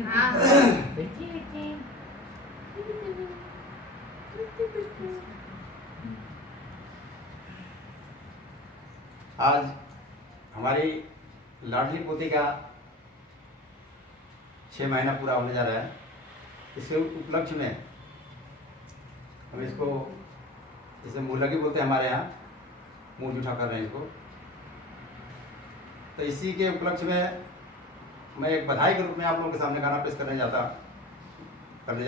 आज हमारी लाडली पोती का 6 महीना पूरा होने जा रहा है। इसके उपलक्ष्य में हम इसको जैसे मुँह लगी बोलते हैं हमारे यहाँ, मुँह जूठा कर रहे हैं इसको। तो इसी के उपलक्ष्य में मैं एक बधाई के रूप में आप लोगों के सामने गाना पेश करने जा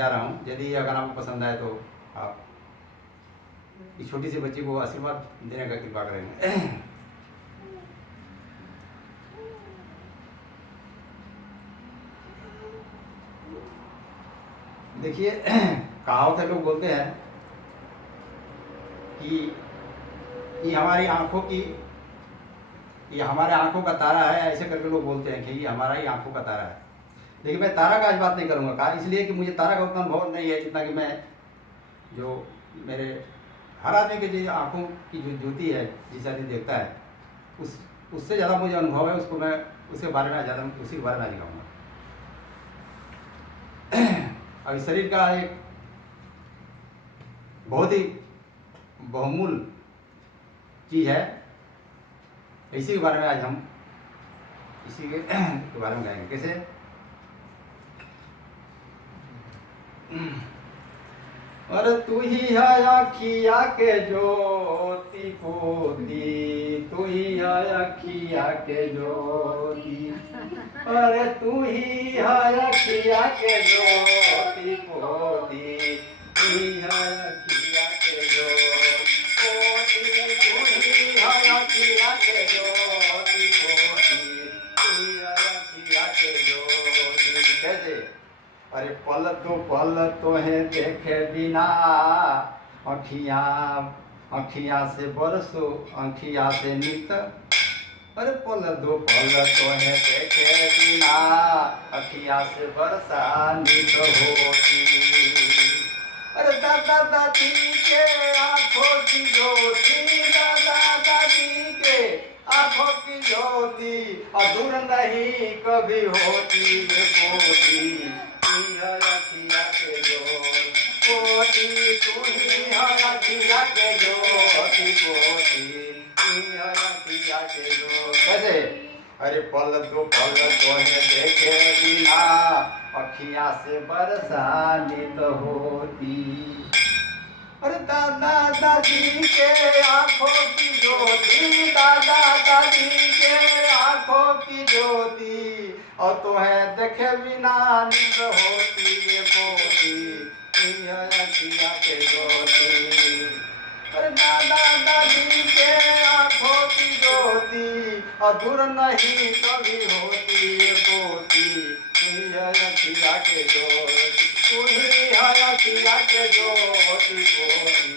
रहा हूँ। यदि यह गाना आपको पसंद आए तो आप इस छोटी सी बच्ची को आशीर्वाद देने का कृपा करेंगे। देखिए, कहावत है, लोग बोलते हैं कि ये हमारी हमारे आंखों का तारा है, ऐसे करके लोग बोलते हैं कि ये हमारा ही आंखों का तारा है। लेकिन मैं तारा का आज बात नहीं करूँगा। कहा इसलिए कि मुझे तारा का उतना अनुभव नहीं है जितना कि मैं जो मेरे हर आदमी के जो आंखों की जो ज्योति है, जिस आदमी देखता है, उससे ज़्यादा मुझे अनुभव है। उसको मैं उसी के बारे में आज दिखाऊँगा। और इस शरीर का एक बहुत ही बहुमूल्य चीज़ है। इसी के बारे में आज हम इसी के बारे में गाएंगे। कैसे? अरे तू ही है अखिया के ज्योति पोती, तू ही है अखिया के ज्योति। अरे तू ही है अखिया के ज्योति पोती, तू ही है अखिया के ज्योति पोती, तू ही है अखिया के ज्योति पोती, तू ही है अखिया के ज्योति। कैसे? अरे पल तो है देखे बिना, अखियाँ से बरसो, अखियाँ से नित। अरे पल तो है देखे बिना, अखियाँ से बरसा नित होती। अरे दादा दादी के आँखों की ज्योति, दादा दादी के आँखों की ज्योति अधूर नहीं कभी होती वे पोती। तू ही है अखिया के ज्योति पोती, तू ही है अखिया के ज्योति पोती, तू ही है अखिया के ज्योति। कैसे? अरे पल तो है देखे बिना, अखियाँ से बरसा नित होती। अरे दादा दादी के आँखों की ज्योति, दादा दादी के आँखों की ज्योति और तो है देखे बिना नित होती ये पोती, तू ही है अखिया के ज्योति। अरे दादा दादी के आँखों की ज्योति अधूर नहीं कभी होती ये पोती, तू ही है अखिया के ज्योति, तू ही है अखिया के ज्योति पोती,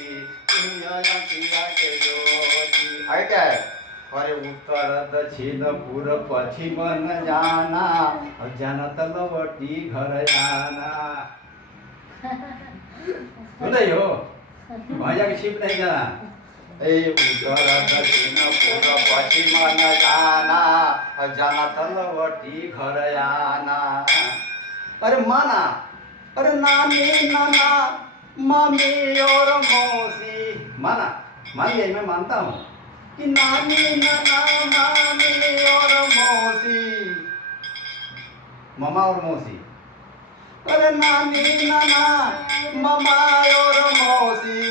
तू ही है अखिया के ज्योति। आगे क्या है? अरे उत्तर दक्षिण पूर्व पश्चिम न जाना, और जानत लवटी घर आना। सुन हो भाजा की शिप नहीं जाना। उत्तर दक्षिण पूर्व पश्चिम न जाना, और जानत लवटी घर आना। अरे माना, अरे नानी नाना मामी और मौसी। माना, मान लिया, मैं मानता हूँ कि नानी नाना मामी और मौसी, मामा और मौसी। अरे नानी नाना मामा और मौसी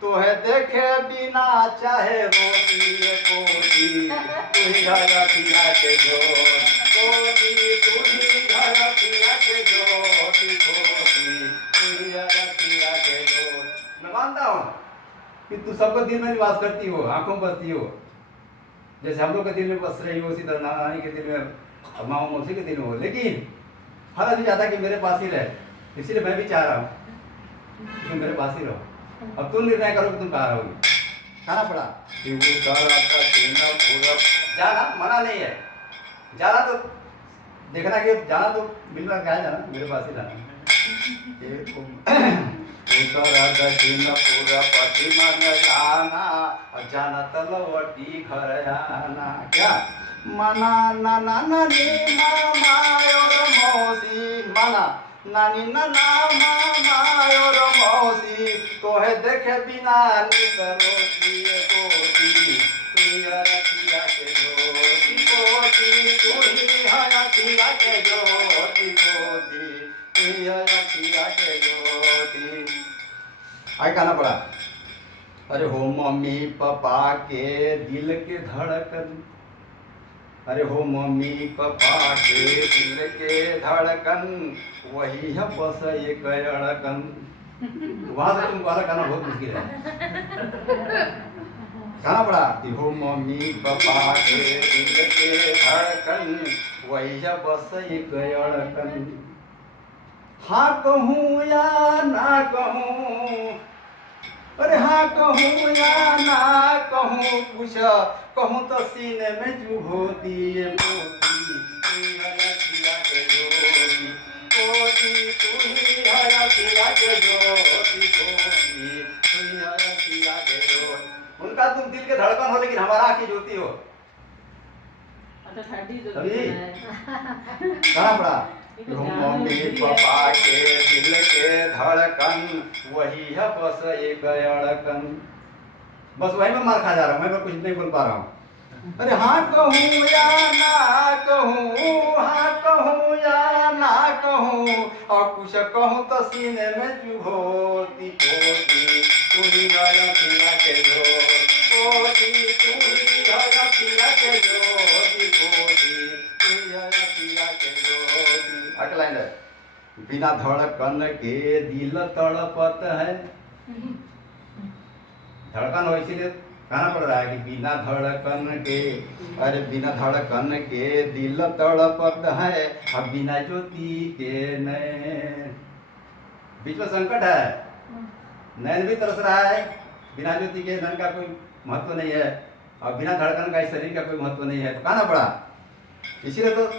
तो है देखे बिना चाहे रोती ये पोती, तू ही है अखिया के ज्योति पोती, तू ही है अखिया के ज्योति पोती, तू ही है अखिया के ज्योति। मैं मानता हूँ कि तू सबको दिल में निवास करती हो, आंखों में बसती हो। जैसे हम लोग के दिल में बस रही हो, उसी तरह नाना नानी के दिल में, मामा मौसी के दिल में हो। लेकिन हर आदमी चाहता है कि मेरे पास ही रहे, इसलिए मैं भी चाह रहा हूँ कि मेरे पास ही रहो। अब तुम निर्णय करो कि तुम कहाँ रहोगी। खाना पड़ा जाना मना नहीं है, जाना तो देखना कि जाना तो बिल्कुल क्या जाना, मेरे पास ही जाना। उत्तर दक्षिण पूर्व पश्चिम न जाना, और जानत लवटी घर आना। क्या? मना नाना नानी मामा और मौसी मना नानी नाना मामा और मौसी तोहे देखे बिना निकरोती पोती तू रखिया के ज्योति पोती तू ही रखिया के ज्योति पोती तू रखिया के ज्योति। आगे गाना पड़ा। अरे हो मम्मी पापा के दिल के धड़कन, अरे हो मम्मी पापा के दिल के धड़कन वही है बस एक अड़कन। वहां से तुम वाला गाना बहुत मुश्किल है। गाना पड़ा कि हो मम्मी पापा के दिल के धड़कन वही है बस एक अड़कन। हाँ कहूँ या ना कहूँ, अरे हाँ कहूँ या ना कहूँ कुछ कहूँ तो सीने में चुभोती है पोती तू रखिया के ज्योति पोती तू ही रखिया के ज्योति पोती तू ही रखिया के ज्योति। उनका तुम दिल के धड़कन हो लेकिन हमारा आँख की ज्योति हो। अभी कहाँ पड़ा मम्मी पापा के दिल के धड़कन वही है बस एक अड़कन। बस वही में मार खा जा रहा हूँ, मैं कुछ नहीं बोल पा रहा हूँ। अरे हाँ कहूँ या ना कहूँ, हाँ कहूँ या ना कहूँ और कुछ कहूँ तो सीने में चुभोती पोती तू ही रखिया के ज्योति पोती तू ही रखिया के ज्योति पोती तू ही रखिया के ज्योति। अगला लाइन है। बिना धड़कन के दिल तड़पत है। धड़कन हो इसीलिए कहना पड़ रहा है कि बिना धड़कन के, अरे बिना धड़कन के दिल तड़पत है अब बिना ज्योति के नैन। बीच में संकट है, नैन भी तरस रहा है। बिना ज्योति के नैन का कोई महत्व नहीं है और बिना धड़कन का इस शरीर का कोई महत्व नहीं है। तो कहना पड़ा, इसीलिए तो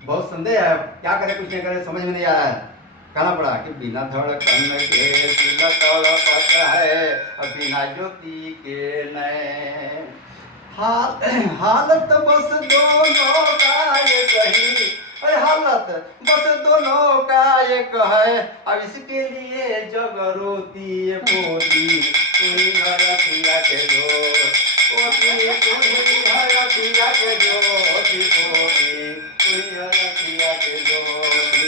बहुत संदेह है, क्या करे कुछ नहीं करे समझ में नहीं आया है। कहना पड़ा कि बिना धड़कन के दिल तड़पत है और बिना ज्योति के नैन। हालत बस दोनों का एक ही, अरे हालत बस दोनों का एक है अब इसके लिए जग रोती है पोती तू ही रखिया के ज्योति पोती तू ही रखिया के ज्योति पोती तू ही रखिया के ज्योति।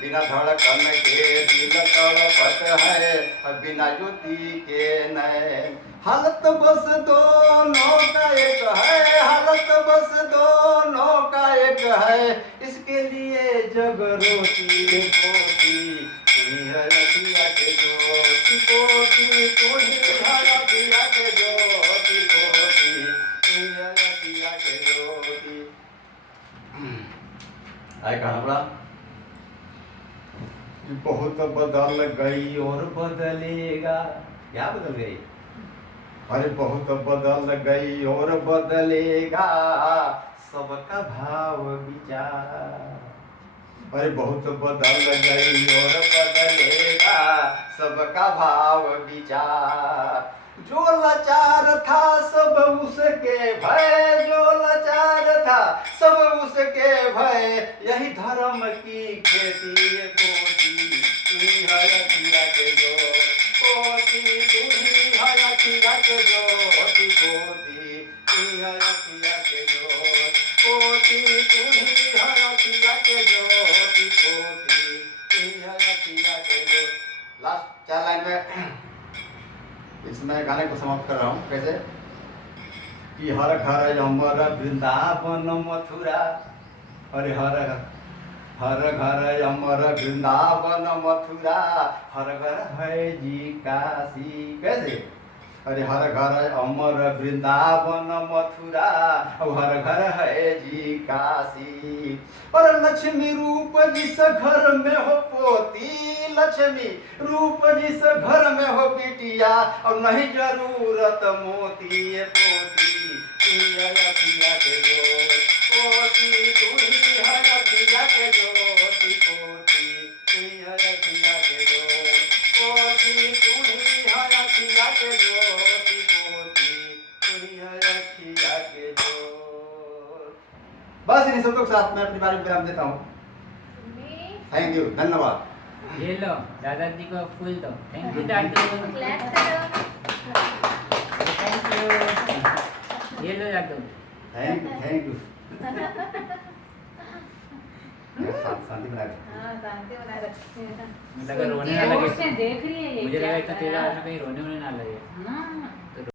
बिना धड़कन के दिल तड़पत है और बिना ज्योति के नैन। हालत बस दोनों का एक है, हालत बस दोनों का एक है इसके लिए जग रोती है पोती तू ही रखिया के ज्योति पोती तू ही रखिया के ज्योति पोती तू ही रखिया के ज्योति। आए कहना पड़ा बहुत बदल गई और बदलेगा। क्या बदल गई? अरे बहुत बदल गई और बदलेगा सबका भाव विचार। अरे बहुत बदल गई और बदलेगा सबका भाव विचार। जो लाचार था सब उसके भय, जो लाचार था सब उसके भय यही धर्म की खेती है पोती तू ही रखिया के ज्योति पोती तू ही रखिया के ज्योति पोती तू ही रखिया के ज्योति पोती तू ही रखिया के ज्योति पोती तू ही रखिया के ज्योति। लास्ट 4 लाइन में इसमें गाने को समाप्त कर रहा हूँ। कैसे कि हर घर अमर वृंदावन मथुरा, अरे हर घर अमर वृंदावन मथुरा हर घर है जी काशी। कैसे? अरे हर घर अमर वृंदावन मथुरा और हर घर है जी काशी। और लक्ष्मी रूप जिस घर में हो पोती, लक्ष्मी रूप जिस घर में हो बिटिया और नहीं जरूरत मोती ये पोती तू ही रखिया के ज्योति पोती तू ही रखिया के ज्योति पोती तू ही रखिया के ज्योति पोती तू ही रखिया के ज्योति पोती तू ही रखिया के ज्योति। इन्हीं शब्दों के साथ मैं अपनी बारी को विराम देता हूँ। थैंक यू, धन्यवाद। ये लो दादाजी को फूल दो। Thank you Dadu. क्लैप करो। Thank you. ये लो दादू। Thank you. शांति बनाए रखो। हाँ, शांति बनाए रखते हैं। मुझे लगा रोने ना सुनती है, लगे। वो से देख रही है ये मुझे क्या लगा इतना कर तेज रहा आवाज है। में कहीं रोने वोने ना लगे। ना